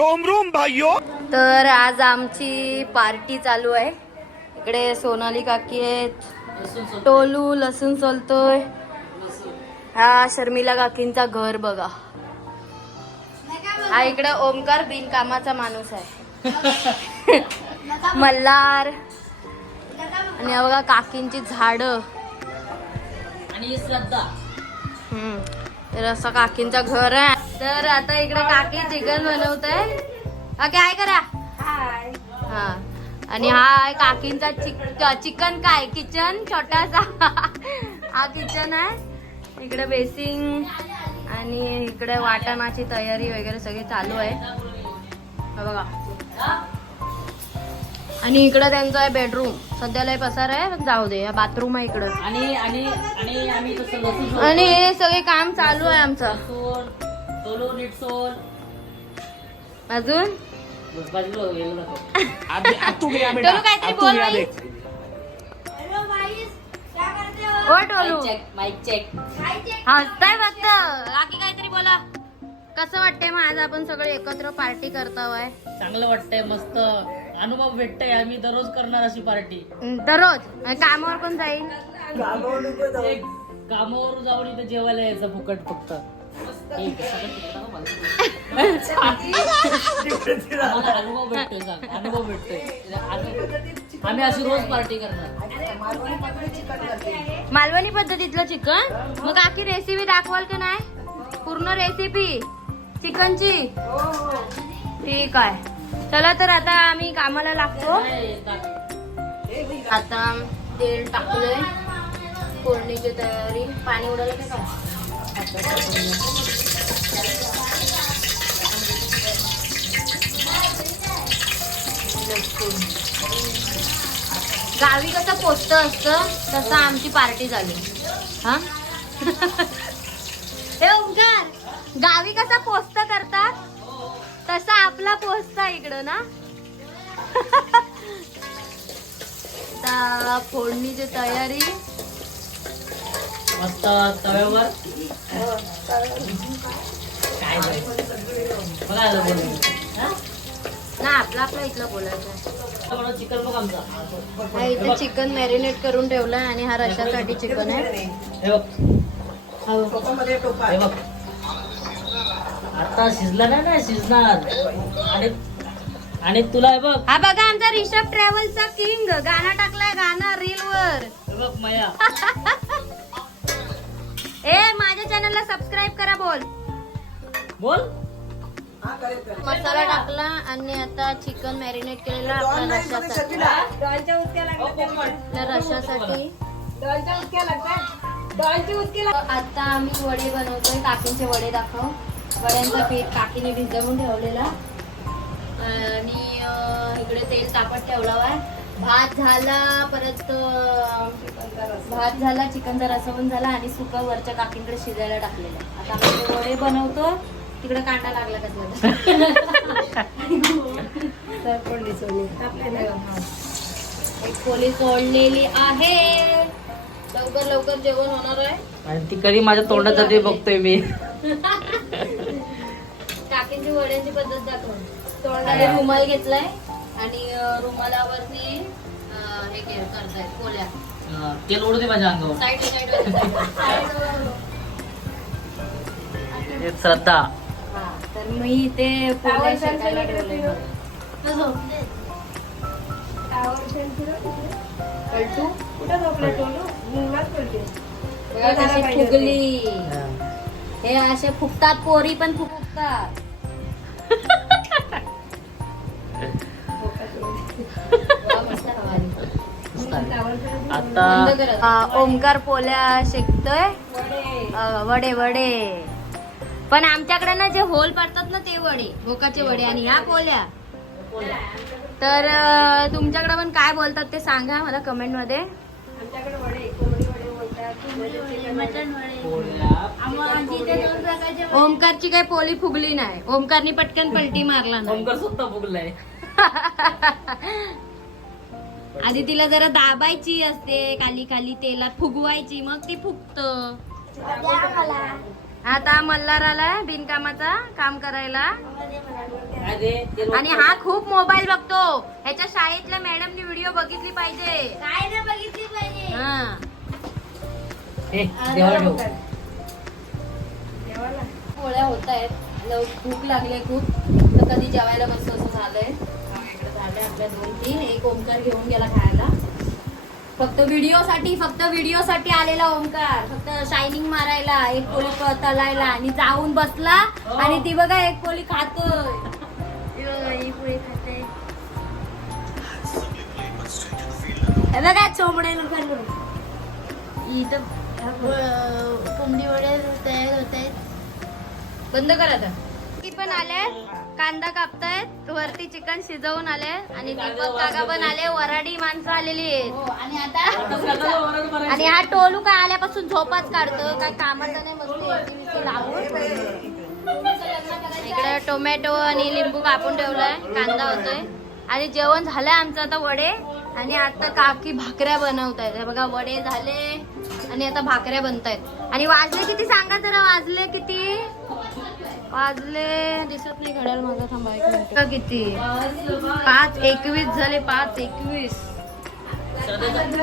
Rome Rome भाइयों। तर आज आमची पार्टी चालू आहे. इकडे सोनाली काकी आहेत, टोलू लसूण सोलतोय. हा शर्मिला काकींचा घर बघा. हा इकडे ओमकार बिनकामाचा माणूस आहे. मल्हार आणि हा बघा काकींची झाड आणि श्रद्धा. तर असं काकींचं घर आहे. तर आता इकडे काकी चिकन बनवत आहे. काकी हाय करा. हा आणि हा आहे काकींचा चिकन काय किचन छोटासा. हा किचन आहे. इकडे बेसिंग आणि इकडे वाटणाची तयारी वगैरे सगळी चालू आहे. हा बघा. आणि इकडे त्यांचा आहे बेडरूम. सध्याला पसार आहे पण जाऊ दे. बाथरूम आहे इकडं. आणि आणि आणि आम्ही कसं लसूण आणि हे सगळे काम चालू आहे आमचं. सोलो नीट सोल अजून बाजूला गेलो तू गया बेटा, टोलू काहीतरी अब तू बोल गया बाई. देख. ओ टोलू माईक चेक. हसताय फक्त. काकी काहीतरी बोला. कसं वाटतंय मग आज आपण सगळे एकत्र पार्टी करताय? चांगलं वाटतंय, मस्त अनुभव भेटतंय. आम्ही दररोज करणार अशी पार्टी. दररोज आणि कामावर पण जाईल. कामावर जाऊन इथे जेवायला यायचं फुकट फक्त. आम्हाला अनुभव भेटतोय, सांग अनुभव भेटतोय. आम्ही अशी रोज पार्टी करणार. मालवणी पद्धतीतलं चिकन. मग काकी रेसिपी दाखवाल की नाही? पूर्ण रेसिपी चिकनची. ठीक आहे. चला तर आता आम्ही कामाला लागतो. आता तेल टाकलंय. फोडणीची तयारी. पाणी उडालं का? गावी कसं पोस्ट असतं तसं आमची पार्टी झाली. हा हे ओंकार, गावी कसा पोस्ट करतात तसा आपला पोस्ट इकडं ना. आता फोडणीची तयारी. मस्त तव्यावर काय बघायला बोलू ना आपला आपला इथलं बोलायचं. चिकन बघ आमचा. हा इथे चिकन मॅरिनेट करून ठेवलाय आणि हा रशासाठी चिकन आहे. हे बघ, हे बघ. आता शिजला ना शिजणार. आणि आणि तुला हे बघ, हा बघा आमचा ऋषभ ट्रॅव्हलचा किंग गाणं टाकलाय. गाणं रील वर. हे बघ माया. ए माझ्या चॅनलला सबस्क्राईब करा. बोल बोल. मसाला टाकला आणि आता चिकन मॅरिनेट केलेला आपल्या रश्शासाठी. आता आम्ही वडे बनवतोय. काकींचे वडे दाखव. वड्यांचा पीठ काकीने भिजवून ठेवलेला आणि इकडे तेल तापत ठेवला आहे. भात झाला. परत भात झाला. चिकनचा रस्सा झाला आणि सुका वरच्या काकींकडे शिजायला टाकलेला. आता आम्ही वडे बनवतो. तिकडे कांदा लागला कसला. एक पोळी सोडलेली आहे. लवकर लवकर जेवण होणार आहे. आणि ती कधी माझ्या तोंडासाठी बघतोय मी. काकींची वड्यांची पद्धत दाखव. तोंडाने रुमाल घेतलाय आणि रुमालावरती हे करताय पोळ्या. तेल उडू दे माझ्या अंगावर. Side side. श्रद्धा. तर मी इथे पोळ्या शेकायला ठेवलंय. कळतू बघा कशी फुगली. हे असे फुगतात. पोरी पण फुगतात. आता ओमकार पोळ्या शेकतोय. वडे वडे पण आमच्याकडे ना जे होल पडतात ना ते वडे भोकाचे वडे आणि ह्या पोळ्या. तर तुमच्याकडे पण काय बोलतात ते सांगा मला कमेंट मध्ये. ओमकारची काही पोळी फुगली नाही. ओमकारनी पटकन पलटी मारला नाही. ओमकार सुद्धा फुगलाय. आधी तिला जरा दाबायची असते. खाली खाली तेलात फुगवायची मग ती फुगत. आता मल्हार आलाय बिनकामाचा काम करायला. काय दे ते लोक- आणि हा खूप मोबाईल बघतो. ह्याच्या शाळेतल्या मॅडमनी व्हिडिओ बघितली पाहिजे. काय नाही बघितली पाहिजे. हा हे, देवाला ठेव. पोळ्या होत आहेत. भूक लागले खूप, तर कधी जेवायला बसतो असं झालंय. इकडे झाले आपल्या 2-3. एक ओमकार घेऊन गेला खायला. फक्त व्हिडिओ साठी आलेला ओमकार. फक्त शायनिंग मारायला, एक पोळी तलायला आणि जाऊन बसला. आणि ती बघा एक पोळी खातोय. ही पोळी खाते. हे बघा चोमडे इथं कोंबडी वडे तयार होत आहेत. बंद कर आता. ती पण आले, कांदा कापतायत, वरती चिकन शिजवून आले आणि दीपक काका पण आले. वराडी माणसं आलेली आहेत. हो, आणि आता आणि हा टोलू काय आल्यापासून झोपाच काढतो, काय कामाचा नाही. मस्त लावून इकडे टोमॅटो आणि लिंबू कापून ठेवलाय. कांदा होतोय आणि जेवण झालंय आमचं. आता वडे आणि आता काकी भाकऱ्या बनवतायत. हे बघा वडे झाले आणि आता भाकऱ्या बनतायत. आणि वाजले किती सांगा जरा, वाजले किती? वाजले दिसत नाही घड्याळ माझा. थांबा एक मिनिट. किती? 5:21 झाले. 5:21.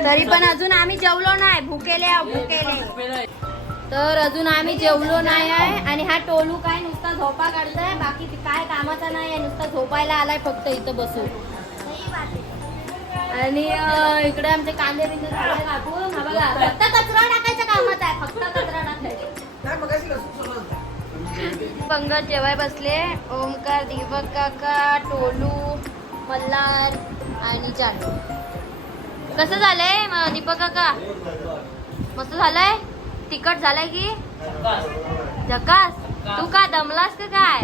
तरी पण अजून आम्ही जेवलो नाही. भुकेले. तर अजून आम्ही जेवलो नाही आहे. आणि हा टोलू काय नुसता झोपा काढलाय, बाकी काय कामाचा नाही आहे. नुसता झोपायला आलाय फक्त इथं बसून. आणि इकडे आमचे कांदे बिंदे झाले कापून. हा बघा फक्त कचरा टाकायच्या कामात आहे. फक्त कचरा टाकायचा. पंगत जेवाय बसले. ओमकार, दीपक काका, टोलू, मल्हार आणि चालू. कसं झालंय दीपक काका? मस्त झालंय. तिखट झालंय की झकास? तू का दमलास का काय?